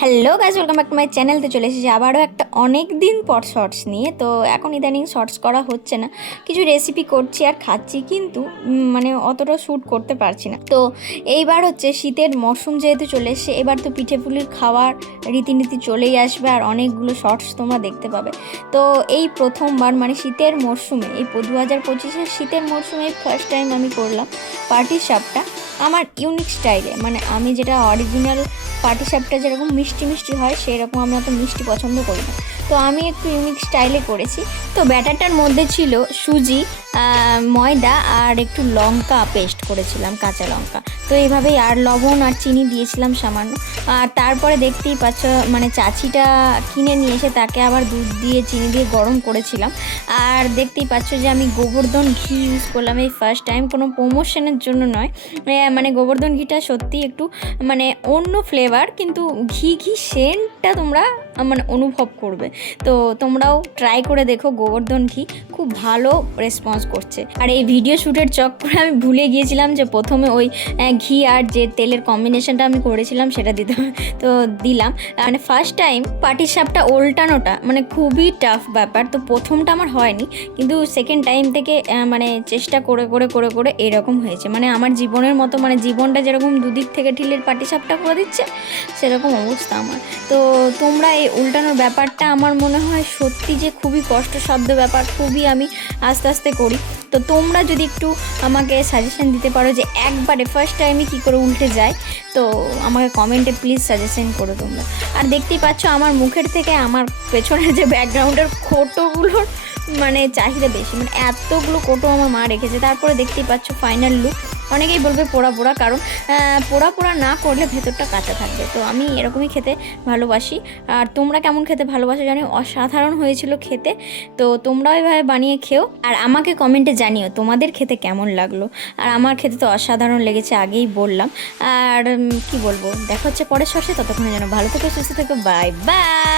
Hello guys, welcome back to my channel. তো চলে এসেছি আবারও একটা অনেক দিন পর শর্টস নিয়ে। তো এখন ইদানিং শর্টস করা হচ্ছে না, কিছু রেসিপি করছি আর খাচ্ছি, কিন্তু মানে অতটা শ্যুট করতে পারছি না। তো এইবার হচ্ছে শীতের মরশুম যেহেতু চলে এসছে, এবার তো পিঠে পুলির খাওয়ার রীতিনীতি চলেই আসবে আর অনেকগুলো শর্টস তোমরা দেখতে পাবে। তো এই প্রথমবার মানে শীতের মরশুমে, এই 2025-এর শীতের মরশুমে ফার্স্ট টাইম আমি করলাম পাটিসাপটা আমার ইউনিক স্টাইলে। মানে আমি যেটা অরিজিনাল পাটিসাপটা যেরকম মিষ্টি মিষ্টি হয়, সেই রকম আমি অত মিষ্টি পছন্দ করি না, তো আমি একটু ইউনিক স্টাইলে করেছি। তো ব্যাটারটার মধ্যে ছিল সুজি, ময়দা আর একটু লঙ্কা পেস্ট করেছিলাম, কাঁচা লঙ্কা। তো এইভাবেই আর লবণ আর চিনি দিয়েছিলাম সামান্য। আর তারপরে দেখতেই পাচ্ছ, মানে চাচিটা কিনে নিয়ে এসে তাকে আবার দুধ দিয়ে চিনি দিয়ে গরম করেছিলাম। আর দেখতেই পাচ্ছ যে আমি গোবর্ধন ঘি ইউজ করলাম এই ফার্স্ট টাইম, কোনো প্রমোশনের জন্য নয়। মানে গোবর্ধন ঘিটা সত্যি একটু মানে অন্য ফ্লেভার, কিন্তু ঘি ঘি সেন্টটা তোমরা মানে অনুভব করবে। তো তোমরাও ট্রাই করে দেখো, গোবর্ধন ঘি খুব ভালো রেসপন্স করছে। আর এই ভিডিও শ্যুটের চক্করে আমি ভুলে গিয়েছিলাম যে প্রথমে ওই ঘি আর যে তেলের কম্বিনেশনটা আমি করেছিলাম সেটা দিতে, তো দিলাম। মানে ফার্স্ট টাইম পাটিসাপটা ওল্টানোটা মানে খুবই টাফ ব্যাপার। তো প্রথমটা আমার হয়নি, কিন্তু সেকেন্ড টাইম থেকে মানে চেষ্টা করে করে করে করে এরকম হয়েছে। মানে আমার জীবনের মতো, মানে জীবনটা যেরকম দুদিক থেকে ঠিলের পাটিসাপটা করে দিচ্ছে, সেরকম অবস্থা আমার। তো তোমরা এই উল্টানোর ব্যাপারটা আমার মনে হয় সত্যি যে খুবই কষ্টসাধ্য ব্যাপার, খুবই আমি আস্তে আস্তে করি। তো তোমরা যদি একটু আমাকে সাজেশন দিতে পারো যে একবারে ফার্স্ট টাইমে কী করে উল্টে যায়, তো আমাকে কমেন্টে প্লিজ সাজেশন করো তোমরা। আর দেখতেই পাচ্ছ আমার মুখের থেকে আমার পেছনের যে ব্যাকগ্রাউন্ডের কোটোগুলোর মানে চাহিদা বেশি, মানে এতগুলো কোটো আমার মা রেখেছে। তারপরে দেখতেই পাচ্ছ ফাইনাল লুক। অনেকেই বলবে পোড়া পোড়া, কারণ পোড়া পোড়া না করলে ভেতরটা কাঁচা থাকবে। তো আমি এরকমই খেতে ভালোবাসি। আর তোমরা কেমন খেতে ভালোবাসো জানি, অসাধারণ হয়েছিল খেতে। তো তোমরাও এভাবে বানিয়ে খেও আর আমাকে কমেন্টে জানিও তোমাদের খেতে কেমন লাগলো। আর আমার খেতে তো অসাধারণ লেগেছে, আগেই বললাম। আর কি বলবো, দেখা হচ্ছে পরের শর্টসে। ততক্ষণের জন্য ভালো থেকো, সুস্থ থেকো, বাই বাই।